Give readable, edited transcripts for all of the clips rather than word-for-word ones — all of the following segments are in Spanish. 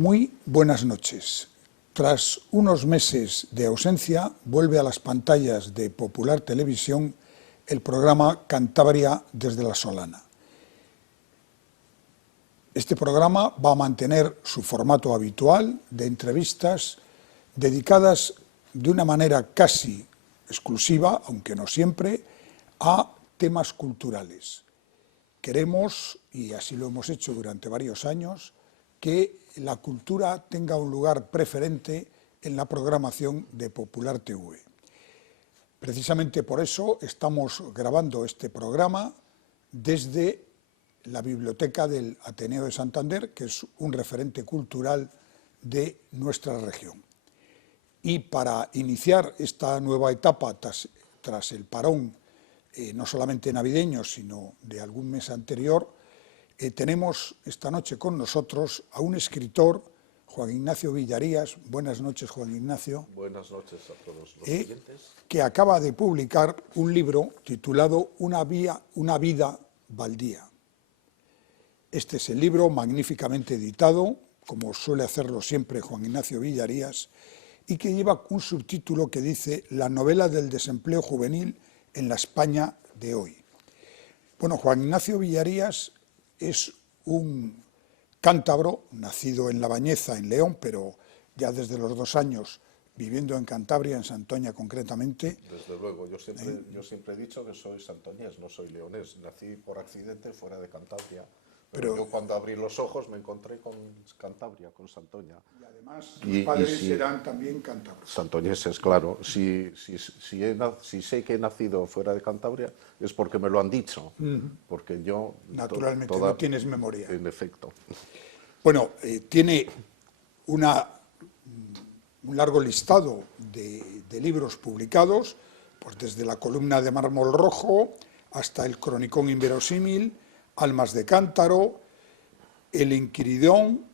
Muy buenas noches. Tras unos meses de ausencia, vuelve a las pantallas de Popular Televisión el programa Cantabria desde la Solana. Este programa va a mantener su formato habitual de entrevistas dedicadas de una manera casi exclusiva, aunque no siempre, a temas culturales. Queremos, y así lo hemos hecho durante varios años, que la cultura tenga un lugar preferente en la programación de Popular TV. Precisamente por eso estamos grabando este programa desde la Biblioteca del Ateneo de Santander, que es un referente cultural de nuestra región. Y para iniciar esta nueva etapa tras el parón, no solamente navideño, sino de algún mes anterior, tenemos esta noche con nosotros a un escritor, Juan Ignacio Villarías. Buenas noches, Juan Ignacio. Buenas noches a todos los oyentes. Que acaba de publicar un libro titulado Una vida baldía. Este es el libro, magníficamente editado, como suele hacerlo siempre Juan Ignacio Villarías, y que lleva un subtítulo que dice La novela del desempleo juvenil en la España de hoy. Bueno, Juan Ignacio Villarías es un cántabro, nacido en La Bañeza, en León, pero ya desde los 2 años viviendo en Cantabria, en Santoña concretamente. Desde luego, yo siempre he dicho que soy santoñés, no soy leonés. Nací por accidente fuera de Cantabria, pero yo cuando abrí los ojos me encontré con Cantabria, con Santoña. Y además tus padres serán también cántabros. Santoñeses, claro. Si sé que he nacido fuera de Cantabria es porque me lo han dicho, porque yo... Naturalmente, no tienes memoria. En efecto. Bueno, tiene un largo listado de libros publicados, pues desde La columna de mármol rojo hasta El cronicón inverosímil, Almas de cántaro, El inquiridón,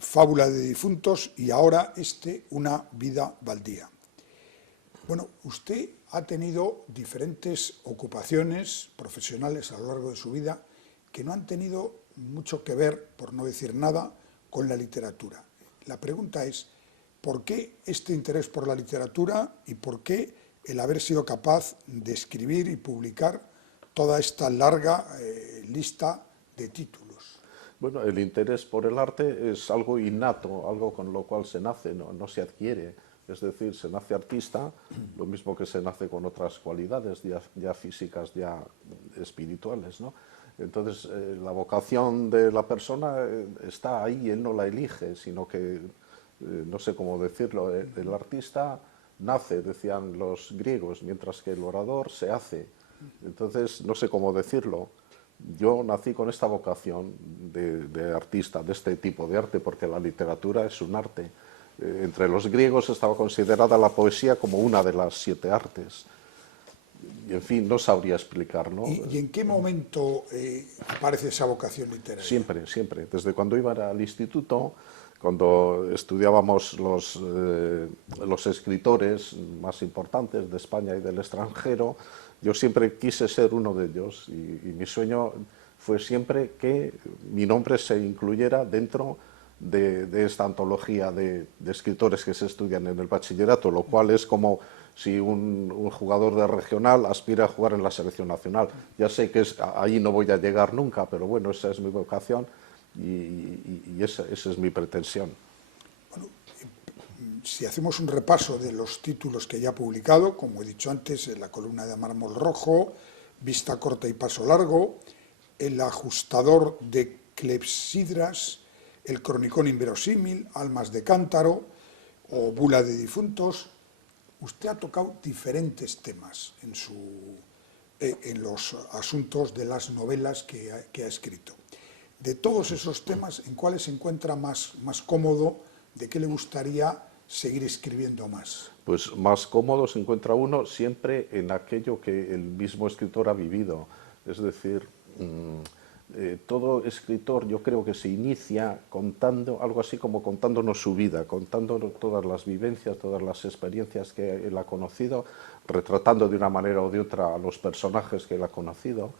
Fábula de difuntos y ahora Una vida baldía. Bueno, usted ha tenido diferentes ocupaciones profesionales a lo largo de su vida que no han tenido mucho que ver, por no decir nada, con la literatura. La pregunta es, ¿por qué este interés por la literatura y por qué el haber sido capaz de escribir y publicar toda esta larga lista de títulos? Bueno, el interés por el arte es algo innato, algo con lo cual se nace, no se adquiere. Es decir, se nace artista, lo mismo que se nace con otras cualidades ya físicas, ya espirituales, ¿no? Entonces, la vocación de la persona está ahí, él no la elige, sino que, no sé cómo decirlo, el artista nace, decían los griegos, mientras que el orador se hace. Entonces, no sé cómo decirlo. Yo nací con esta vocación de artista, de este tipo de arte, porque la literatura es un arte. Entre los griegos estaba considerada la poesía como una de las 7 artes. Y, en fin, no sabría explicar, ¿no? ¿Y en qué momento aparece esa vocación literaria? Siempre, siempre. Desde cuando iba al instituto, cuando estudiábamos los escritores más importantes de España y del extranjero, yo siempre quise ser uno de ellos y mi sueño fue siempre que mi nombre se incluyera dentro de esta antología de escritores que se estudian en el bachillerato, lo cual es como si un jugador de regional aspira a jugar en la selección nacional. Ya sé que ahí no voy a llegar nunca, pero bueno, esa es mi vocación y esa es mi pretensión. Bueno, si hacemos un repaso de los títulos que ya ha publicado, como he dicho antes, La columna de mármol rojo, Vista corta y paso largo, El ajustador de clepsidras, El cronicón inverosímil, Almas de cántaro o Bula de difuntos, usted ha tocado diferentes temas en los asuntos de las novelas que ha escrito. De todos esos temas, ¿en cuáles se encuentra más cómodo? ¿De qué le gustaría seguir escribiendo más? Pues más cómodo se encuentra uno siempre en aquello que el mismo escritor ha vivido. Es decir, todo escritor yo creo que se inicia contando, algo así como contándonos su vida, contándonos todas las vivencias, todas las experiencias que él ha conocido, retratando de una manera o de otra a los personajes que él ha conocido.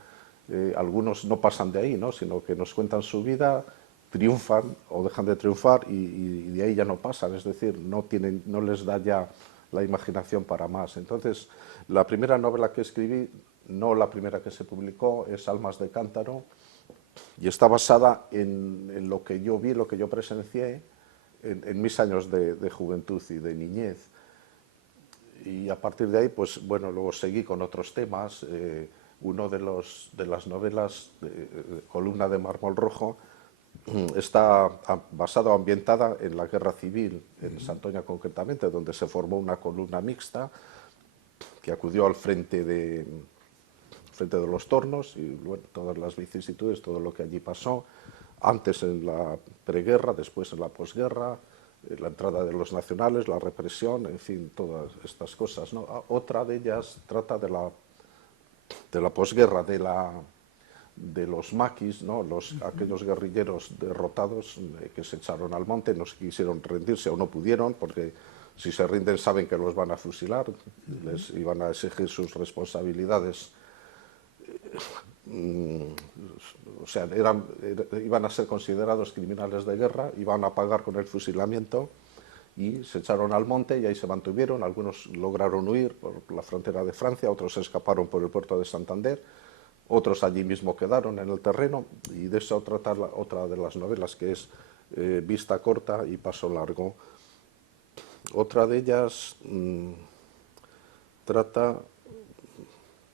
Algunos no pasan de ahí, ¿no? Sino que nos cuentan su vida triunfan o dejan de triunfar y de ahí ya no pasan, es decir, no les da ya la imaginación para más. Entonces, la primera novela que escribí, no la primera que se publicó, es Almas de Cántaro, y está basada en lo que yo vi, lo que yo presencié en mis años de juventud y de niñez. Y a partir de ahí, pues bueno, luego seguí con otros temas. Uno de las novelas, Columna de mármol rojo, está basada o ambientada en la guerra civil, en Santoña concretamente, donde se formó una columna mixta que acudió al frente de los Tornos y bueno, todas las vicisitudes, todo lo que allí pasó, antes en la preguerra, después en la posguerra, la entrada de los nacionales, la represión, en fin, todas estas cosas, ¿no? Otra de ellas trata de la posguerra, de los maquis, ¿no? Aquellos guerrilleros derrotados que se echaron al monte, no quisieron rendirse o no pudieron, porque si se rinden saben que los van a fusilar, les iban a exigir sus responsabilidades. O sea, iban a ser considerados criminales de guerra, iban a pagar con el fusilamiento y se echaron al monte y ahí se mantuvieron. Algunos lograron huir por la frontera de Francia, otros se escaparon por el puerto de Santander, otros allí mismo quedaron en el terreno, y de eso trata otra de las novelas, que es Vista corta y paso largo. Otra de ellas trata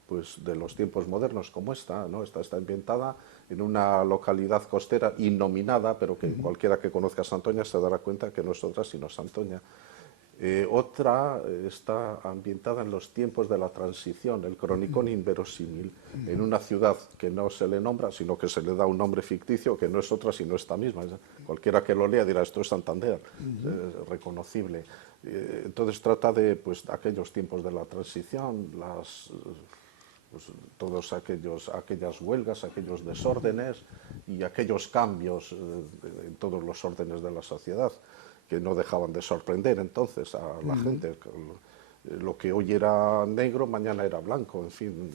pues de los tiempos modernos, como esta, ¿no? Esta está ambientada en una localidad costera innominada, pero que cualquiera que conozca Santoña se dará cuenta que no es otra sino Santoña. Otra está ambientada en los tiempos de la transición, el cronicón inverosímil, en una ciudad que no se le nombra, sino que se le da un nombre ficticio, que no es otra sino esta misma. Cualquiera que lo lea dirá, esto es Santander, reconocible. Entonces trata de pues, aquellos tiempos de la transición, pues, todos aquellas huelgas, aquellos desórdenes y aquellos cambios en todos los órdenes de la sociedad, que no dejaban de sorprender entonces a la gente. Lo que hoy era negro, mañana era blanco. En fin,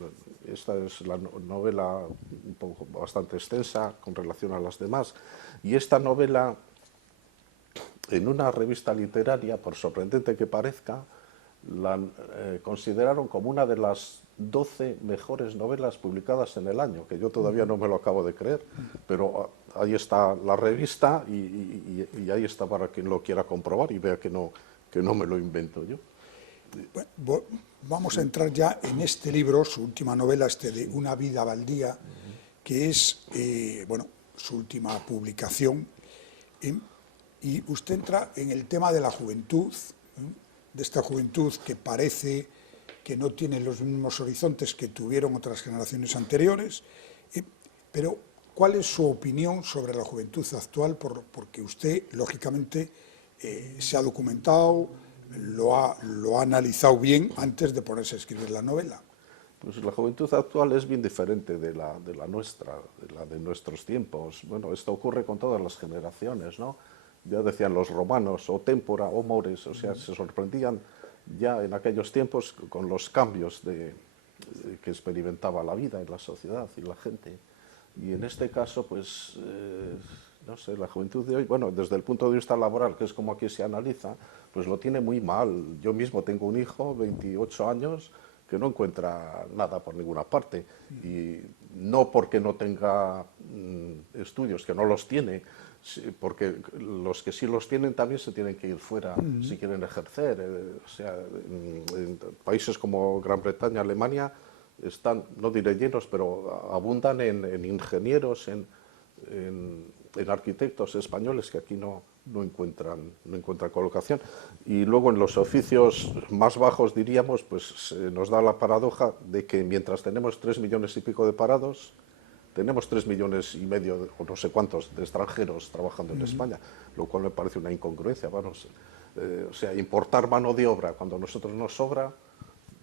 esta es la novela un poco bastante extensa con relación a las demás. Y esta novela, en una revista literaria, por sorprendente que parezca, la consideraron como una de las 12 mejores novelas publicadas en el año, que yo todavía no me lo acabo de creer, pero ahí está la revista y ahí está para quien lo quiera comprobar y vea que no me lo invento yo. Bueno, vamos a entrar ya en este libro, su última novela, de Una vida baldía, que es bueno, su última publicación, y usted entra en el tema de la juventud, de esta juventud que parece que no tiene los mismos horizontes que tuvieron otras generaciones anteriores, pero ¿cuál es su opinión sobre la juventud actual? Porque usted, lógicamente, se ha documentado, lo ha analizado bien antes de ponerse a escribir la novela. Pues la juventud actual es bien diferente de la nuestra, de la de nuestros tiempos. Bueno, esto ocurre con todas las generaciones, ¿no? Ya decían los romanos, o témpora, o mores, o sea, se sorprendían ya en aquellos tiempos con los cambios que experimentaba la vida en la sociedad y la gente. Y en este caso, pues, no sé, la juventud de hoy, bueno, desde el punto de vista laboral, que es como aquí se analiza, pues lo tiene muy mal. Yo mismo tengo un hijo, 28 años, que no encuentra nada por ninguna parte. Y no porque no tenga estudios, que no los tiene, porque los que sí los tienen también se tienen que ir fuera si quieren ejercer. O sea, en países como Gran Bretaña, Alemania, están, no diré llenos, pero abundan en ingenieros, en arquitectos españoles que aquí no encuentran colocación. Y luego en los oficios más bajos, diríamos, pues nos da la paradoja de que mientras tenemos 3 millones y pico de parados, tenemos 3 millones y medio, o no sé cuántos, de extranjeros trabajando en España, lo cual me parece una incongruencia. Vamos, o sea, importar mano de obra cuando a nosotros nos sobra,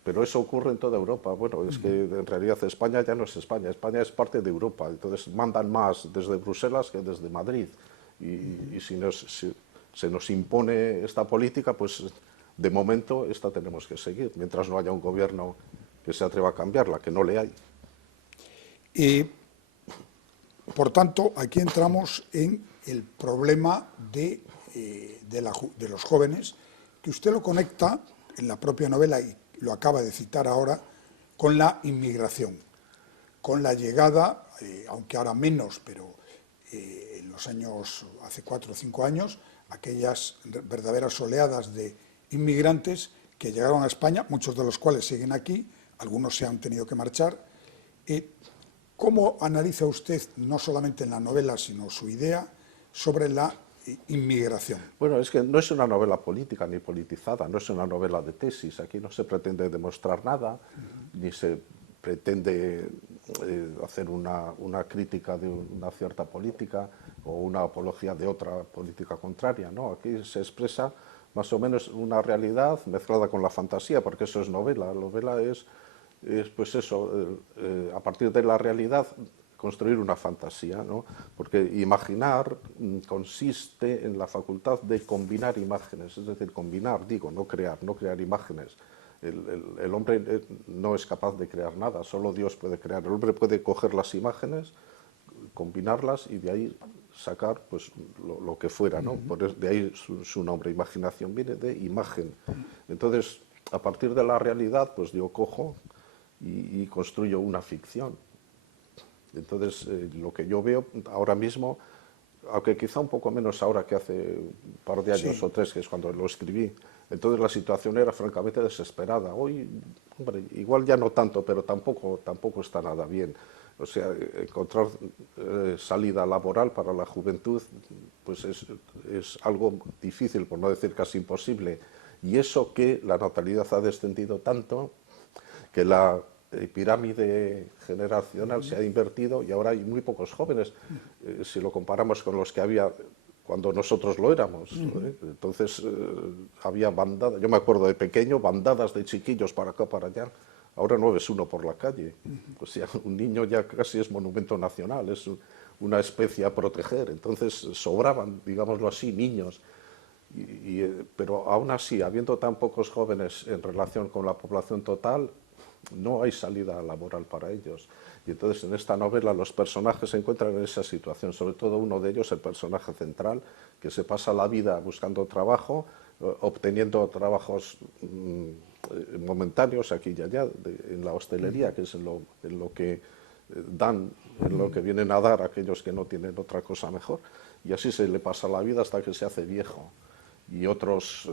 pero eso ocurre en toda Europa. Bueno, es que en realidad España ya no es España, España es parte de Europa, entonces mandan más desde Bruselas que desde Madrid. Y si se nos impone esta política, pues de momento esta tenemos que seguir, mientras no haya un gobierno que se atreva a cambiarla, que no le hay. Por tanto, aquí entramos en el problema de los jóvenes, que usted lo conecta en la propia novela, y lo acaba de citar ahora, con la inmigración, con la llegada, aunque ahora menos, pero en los años, hace 4 o 5 años, aquellas verdaderas oleadas de inmigrantes que llegaron a España, muchos de los cuales siguen aquí, algunos se han tenido que marchar. ¿Cómo analiza usted, no solamente en la novela, sino su idea sobre la inmigración? Bueno, es que no es una novela política ni politizada, no es una novela de tesis. Aquí no se pretende demostrar nada, ni se pretende hacer una crítica de una cierta política o una apología de otra política contraria, ¿no? Aquí se expresa más o menos una realidad mezclada con la fantasía, porque eso es novela. La novela es pues eso, a partir de la realidad construir una fantasía, ¿no? Porque imaginar consiste en la facultad de combinar imágenes, es decir, combinar, digo, no crear imágenes. El hombre no es capaz de crear nada, solo Dios puede crear. El hombre puede coger las imágenes, combinarlas y de ahí sacar pues lo que fuera, ¿no? De ahí su nombre, imaginación, viene de imagen. Entonces, a partir de la realidad, pues yo cojo y construyo una ficción. Entonces, lo que yo veo ahora mismo, aunque quizá un poco menos ahora que hace un par de años o 3, que es cuando lo escribí, entonces la situación era francamente desesperada. Hoy, hombre, igual ya no tanto, pero tampoco está nada bien. O sea, encontrar salida laboral para la juventud pues es algo difícil, por no decir casi imposible. Y eso que la natalidad ha descendido tanto, que la pirámide generacional se ha invertido y ahora hay muy pocos jóvenes, si lo comparamos con los que había cuando nosotros lo éramos. Entonces había bandadas, yo me acuerdo de pequeño, bandadas de chiquillos para acá, para allá. Ahora no ves uno por la calle. O sea, un niño ya casi es monumento nacional, es una especie a proteger. Entonces sobraban, digámoslo así, niños. Pero aún así, habiendo tan pocos jóvenes en relación con la población total, no hay salida laboral para ellos. Y entonces en esta novela los personajes se encuentran en esa situación, sobre todo uno de ellos, el personaje central, que se pasa la vida buscando trabajo, obteniendo trabajos momentáneos aquí y allá, en la hostelería, que es en lo que dan, en lo que vienen a dar aquellos que no tienen otra cosa mejor, y así se le pasa la vida hasta que se hace viejo. Y otros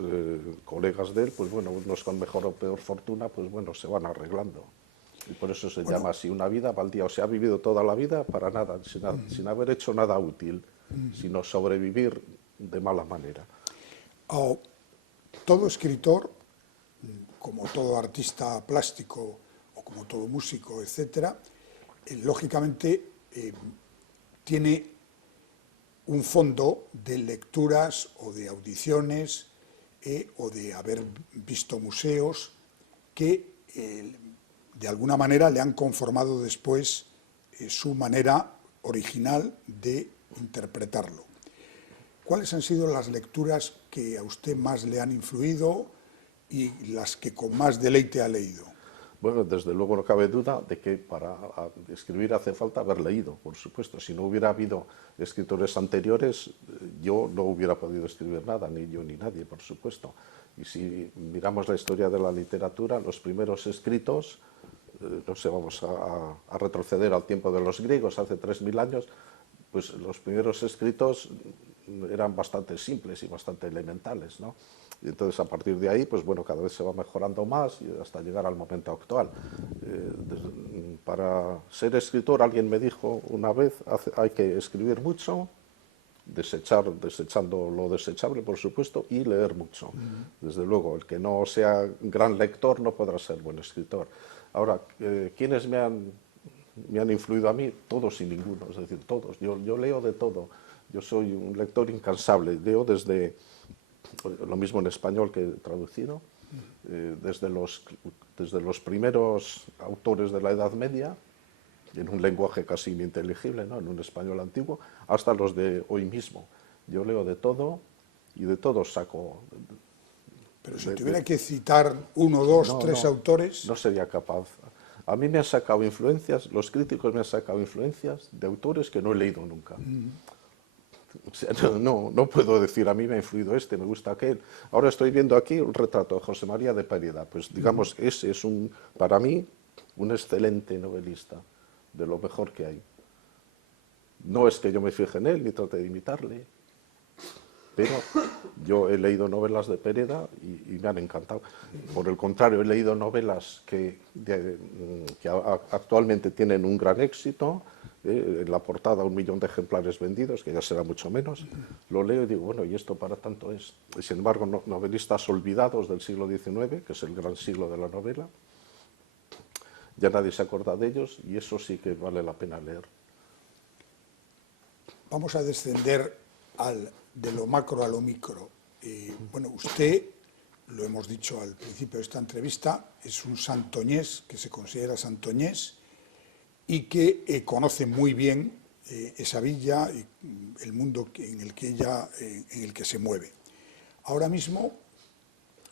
colegas de él, pues bueno, unos con mejor o peor fortuna, pues bueno, se van arreglando. Y por eso se llama así, una vida baldía. O sea, ha vivido toda la vida para nada, sin haber hecho nada útil, sino sobrevivir de mala manera. Todo escritor, como todo artista plástico o como todo músico, etcétera, lógicamente tiene un fondo de lecturas o de audiciones o de haber visto museos que de alguna manera le han conformado después su manera original de interpretarlo. ¿Cuáles han sido las lecturas que a usted más le han influido y las que con más deleite ha leído? Bueno, desde luego no cabe duda de que para escribir hace falta haber leído, por supuesto. Si no hubiera habido escritores anteriores, yo no hubiera podido escribir nada, ni yo ni nadie, por supuesto. Y si miramos la historia de la literatura, los primeros escritos, no sé, vamos a retroceder al tiempo de los griegos, hace 3000 años, pues los primeros escritos eran bastante simples y bastante elementales, ¿no? Y entonces, a partir de ahí, pues bueno, cada vez se va mejorando más y hasta llegar al momento actual. Para ser escritor, alguien me dijo una vez, hay que escribir mucho, desechando lo desechable, por supuesto, y leer mucho. Desde luego, el que no sea gran lector no podrá ser buen escritor. Ahora, ¿quiénes me han influido a mí? Todos y ninguno, es decir, todos. Yo leo de todo. Yo soy un lector incansable. Leo desde lo mismo en español que traducido, desde los primeros autores de la Edad Media, en un lenguaje casi ininteligible, ¿no?, en un español antiguo, hasta los de hoy mismo. Yo leo de todo y de todo saco. Pero si tuviera que citar 1, 2, 3 autores... No sería capaz. A mí me han sacado influencias, los críticos me han sacado influencias de autores que no he leído nunca. O sea, no puedo decir, a mí me ha influido este, me gusta aquel. Ahora estoy viendo aquí un retrato de José María de Péreda. Pues digamos, ese es para mí un excelente novelista, de lo mejor que hay. No es que yo me fije en él ni trate de imitarle, pero yo he leído novelas de Péreda y me han encantado. Por el contrario, he leído novelas que actualmente tienen un gran éxito, en la portada 1 millón de ejemplares vendidos, que ya será mucho menos. Lo leo y digo, bueno, ¿y esto para tanto es? Y sin embargo, novelistas olvidados del siglo XIX, que es el gran siglo de la novela, ya nadie se acuerda de ellos y eso sí que vale la pena leer. Vamos a descender de lo macro a lo micro. Bueno, usted, lo hemos dicho al principio de esta entrevista, es un santoñés, que se considera santoñés, y que conoce muy bien esa villa y el mundo en el que se mueve. Ahora mismo,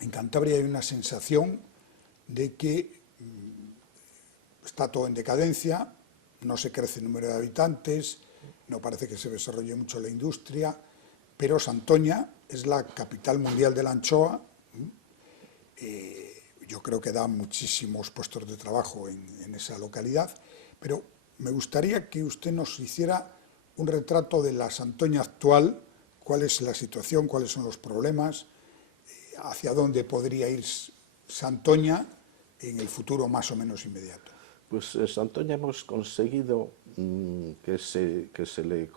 en Cantabria hay una sensación de que está todo en decadencia, no se crece el número de habitantes, no parece que se desarrolle mucho la industria, pero Santoña es la capital mundial de la anchoa. Yo creo que da muchísimos puestos de trabajo en esa localidad, pero me gustaría que usted nos hiciera un retrato de la Santoña actual, cuál es la situación, cuáles son los problemas, hacia dónde podría ir Santoña en el futuro más o menos inmediato. Pues en Santoña hemos conseguido que se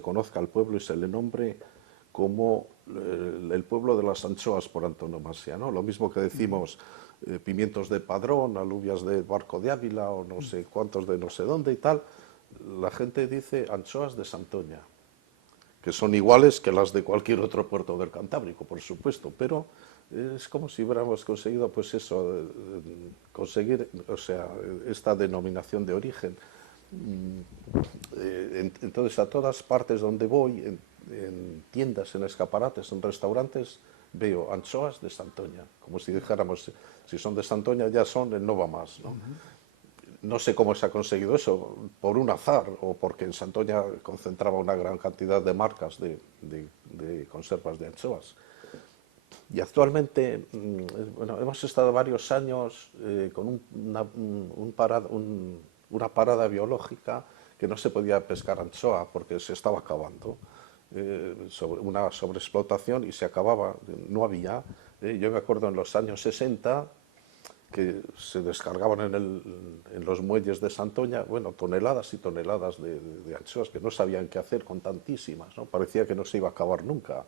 conozca al pueblo y se le nombre como el pueblo de las anchoas por antonomasia, ¿no? Lo mismo que decimos pimientos de Padrón, alubias de Barco de Ávila o no sé cuántos de no sé dónde y tal, la gente dice anchoas de Santoña, que son iguales que las de cualquier otro puerto del Cantábrico, por supuesto, pero es como si hubiéramos conseguido, pues eso, conseguir, o sea, esta denominación de origen. Entonces, a todas partes donde voy, en tiendas, en escaparates, en restaurantes, veo anchoas de Santoña, como si dijéramos, si son de Santoña ya son el no va más, ¿no? No sé cómo se ha conseguido eso, por un azar o porque en Santoña concentraba una gran cantidad de marcas de conservas de anchoas. Y actualmente, bueno, hemos estado varios años con una parada biológica que no se podía pescar anchoa porque se estaba acabando. Una sobreexplotación y se acababa, no había. Yo me acuerdo en los años 60 que se descargaban en los muelles de Santoña, bueno, toneladas y toneladas de anchoas que no sabían qué hacer con tantísimas, ¿no? Parecía que no se iba a acabar nunca.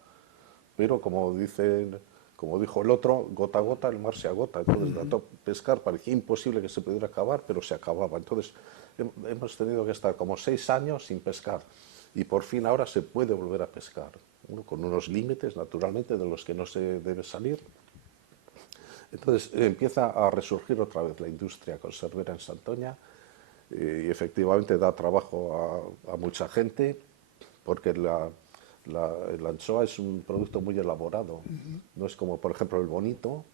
Pero como dijo el otro, gota a gota el mar se agota. Entonces, tanto pescar parecía imposible que se pudiera acabar, pero se acababa. Entonces, hemos tenido que estar como 6 años sin pescar. Y por fin ahora se puede volver a pescar, ¿no? Con unos límites, naturalmente, de los que no se debe salir. Entonces, empieza a resurgir otra vez la industria conservera en Santoña y efectivamente da trabajo a mucha gente porque la anchoa es un producto muy elaborado. No es como, por ejemplo, el bonito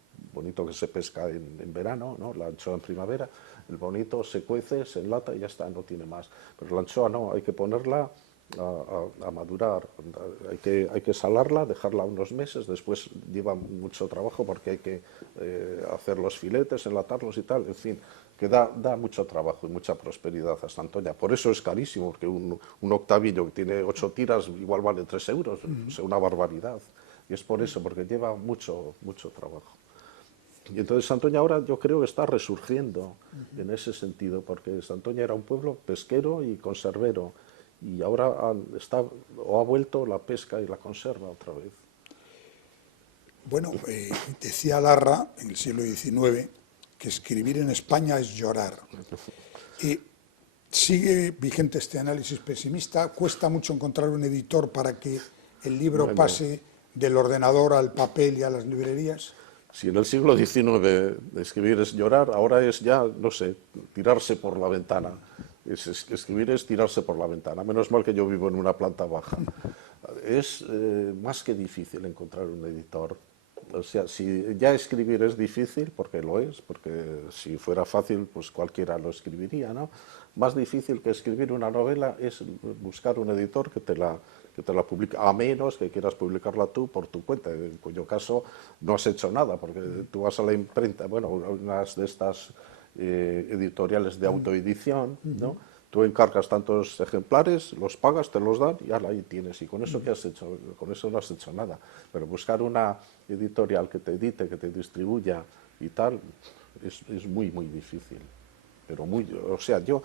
que se pesca en verano, ¿no? La anchoa en primavera. El bonito se cuece, se enlata y ya está, no tiene más. Pero la anchoa no, hay que ponerla a madurar. Hay que salarla, dejarla unos meses, después lleva mucho trabajo porque hay que hacer los filetes, enlatarlos y tal, en fin, que da mucho trabajo y mucha prosperidad a Santoña. Por eso es carísimo, porque un octavillo que tiene 8 tiras igual vale 3 euros, o sea, una barbaridad. Y es por eso, porque lleva mucho trabajo. Y entonces Santoña ahora yo creo que está resurgiendo en ese sentido, porque Santoña era un pueblo pesquero y conservero, y ahora ha vuelto la pesca y la conserva otra vez. Bueno, decía Larra en el siglo XIX que escribir en España es llorar. ¿Sigue vigente este análisis pesimista? ¿Cuesta mucho encontrar un editor para que el libro pase del ordenador al papel y a las librerías? Si en el siglo XIX escribir es llorar, ahora es ya, no sé, tirarse por la ventana. Escribir es tirarse por la ventana. Menos mal que yo vivo en una planta baja. Es más que difícil encontrar un editor. O sea, si ya escribir es difícil, porque lo es, porque si fuera fácil, pues cualquiera lo escribiría, ¿no? Más difícil que escribir una novela es buscar un editor que te la publique, a menos que quieras publicarla tú por tu cuenta, en cuyo caso no has hecho nada, porque tú vas a la imprenta, bueno, unas de estas editoriales de autoedición, ¿no? Tú encargas tantos ejemplares, los pagas, te los dan y ahí tienes. ¿Y con eso qué has hecho? Con eso no has hecho nada. Pero buscar una editorial que te edite, que te distribuya y tal, es muy, muy difícil. Pero muy, o sea, yo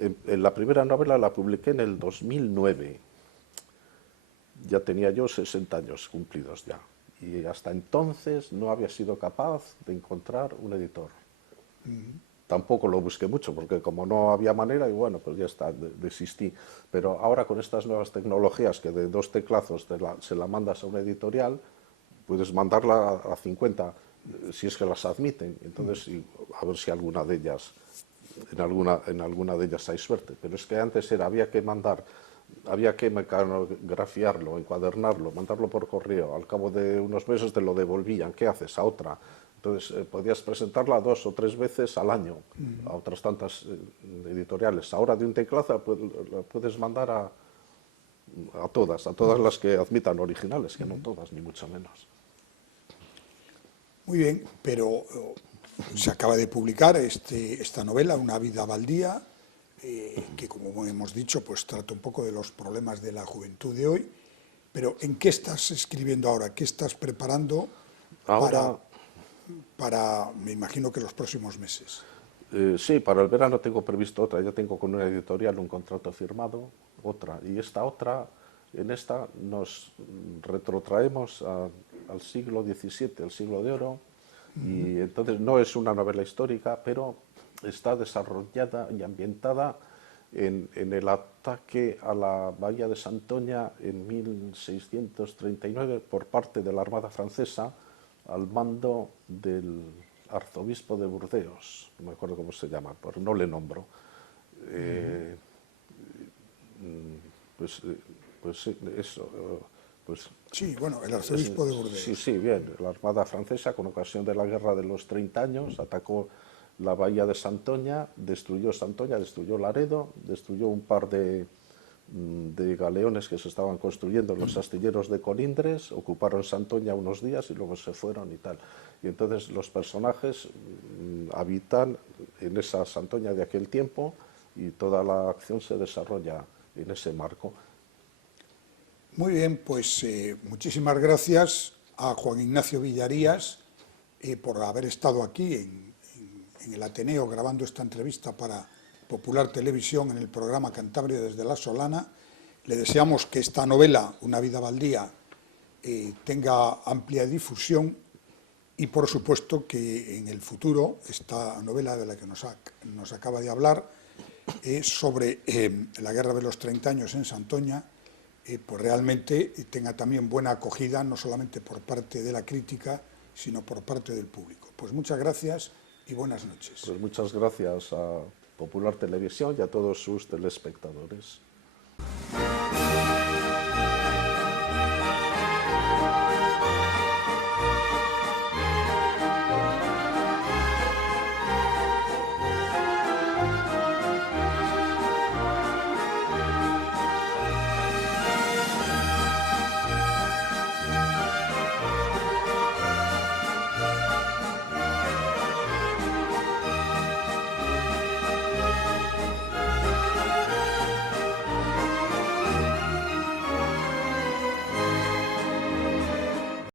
en la primera novela la publiqué en el 2009. Ya tenía yo 60 años cumplidos ya. Y hasta entonces no había sido capaz de encontrar un editor. Tampoco lo busqué mucho, porque como no había manera, y bueno, pues ya está, desistí. Pero ahora con estas nuevas tecnologías, que de 2 teclazos se la mandas a una editorial, puedes mandarla a 50, si es que las admiten. Entonces, a ver si alguna de ellas, en alguna de ellas hay suerte. Pero es que antes había que mecanografiarlo, encuadernarlo, mandarlo por correo. Al cabo de unos meses te lo devolvían. ¿Qué haces? A otra. Entonces, podías presentarla 2 o 3 veces al año a otras tantas editoriales. Ahora de un teclazo la puedes mandar a todas las que admitan originales, que no todas, ni mucho menos. Muy bien, pero se acaba de publicar esta novela, Una vida baldía, que como hemos dicho, pues trata un poco de los problemas de la juventud de hoy. Pero ¿en qué estás escribiendo ahora? ¿Qué estás preparando Ahora, para, me imagino que los próximos meses? sí, para el verano tengo previsto otra. Ya tengo con una editorial un contrato firmado, otra. Y en esta nos retrotraemos al siglo XVII, el siglo de oro. Y entonces no es una novela histórica, pero está desarrollada y ambientada en el ataque a la bahía de Santoña en 1639 por parte de la Armada francesa al mando del arzobispo de Burdeos, no me acuerdo cómo se llama, pero no le nombro. Pues sí, eso. Pues Sí, bueno, el arzobispo de Burdeos. sí, sí, bien. La Armada francesa, con ocasión de la Guerra de los 30 años, atacó la bahía de Santoña, destruyó Laredo, destruyó un par de galeones que se estaban construyendo en los astilleros de Colindres, ocuparon Santoña unos días y luego se fueron y tal. Y entonces los personajes habitan en esa Santoña de aquel tiempo y toda la acción se desarrolla en ese marco. Muy bien, pues muchísimas gracias a Juan Ignacio Villarías por haber estado aquí en el Ateneo grabando esta entrevista para Popular Televisión en el programa Cantabria desde la Solana. Le deseamos que esta novela, Una vida baldía, tenga amplia difusión y, por supuesto, que en el futuro esta novela de la que nos acaba de hablar sobre la Guerra de los 30 años en Santoña, pues realmente tenga también buena acogida, no solamente por parte de la crítica, sino por parte del público. Pues muchas gracias y buenas noches. Pues muchas gracias a Popular Televisión y a todos sus telespectadores.